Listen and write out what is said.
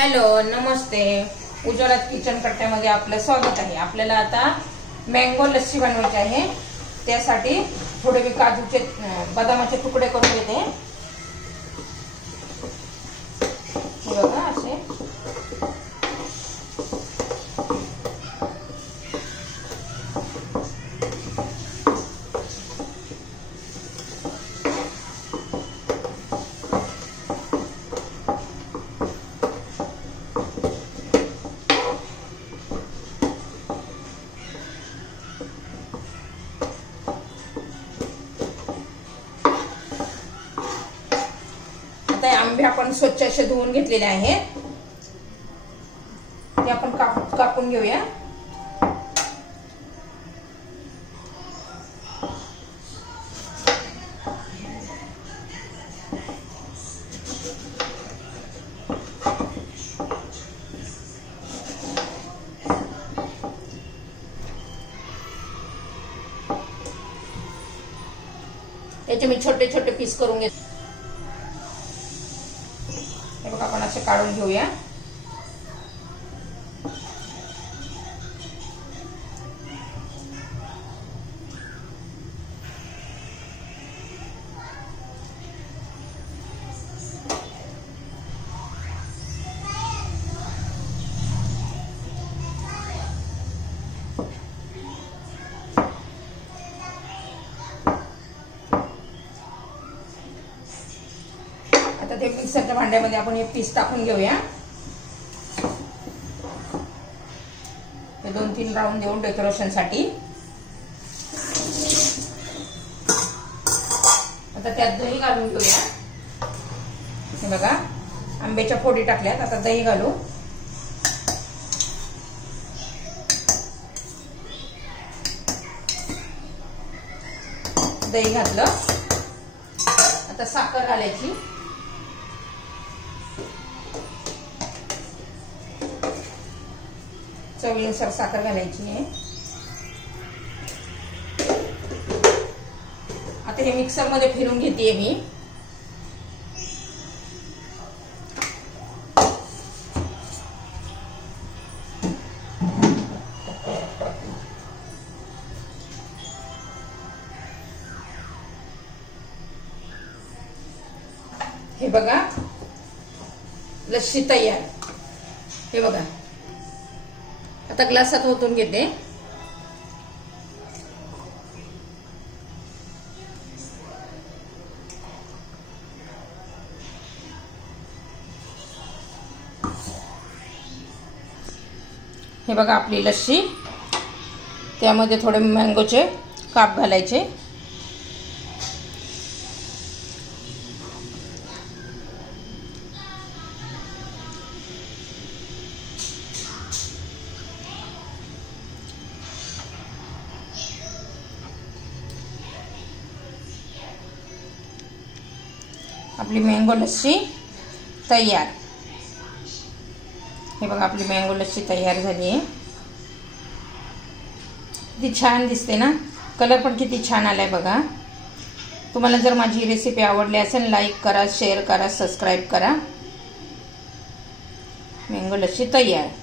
Hello नमस्ते, Ujjwala kitchen कट्ट्यामध्ये आपलं स्वागत आहे। आपल्याला आता मँगो लस्सी बनवायची आहे। त्यासाठी थोडे मी काजूचे बदामाचे तुकडे करून घेते। बघा असे आंबे आपण स्वच्छ असे धुवून घेतलेले आहेत। ते आपण कापून घेऊया। याचे मी छोटे छोटे पीस करून घेते। आपण असे काढून घेऊया। आता ते मिक्सरच्या भांड्यामध्ये आपण हे पीस टाकून घेऊया। ते 2-3 राऊंड देऊन डेकोरेशन साठी। आता त्यात दही घालून घेऊया। हे बघा आंब्याच्या फोडी टाकल्यात, आता दही घालू। दही घातलं, आता साखर घालायची। चवीनुसार साखर घालायची आहे। आता हे मिक्सर मध्ये फिरून घेते मी। हे बघा लस्सी तयार। हे बघा आता ग्लासात ओतून घेते। हे बघा आपली लस्सी। त्यामध्ये थोडे मँगोचे काप घालायचे। आपली मँगो लस्सी तयार। हे बघा आपली मँगो लस्सी तयार झाली आहे। किती छान दिसते ना, कलर पण किती छान आलाय बघा। तुम्हाला जर माझी रेसिपी आवडली असेल लाईक करा, शेअर करा, सबस्क्राईब करा। मँगो लस्सी तयार।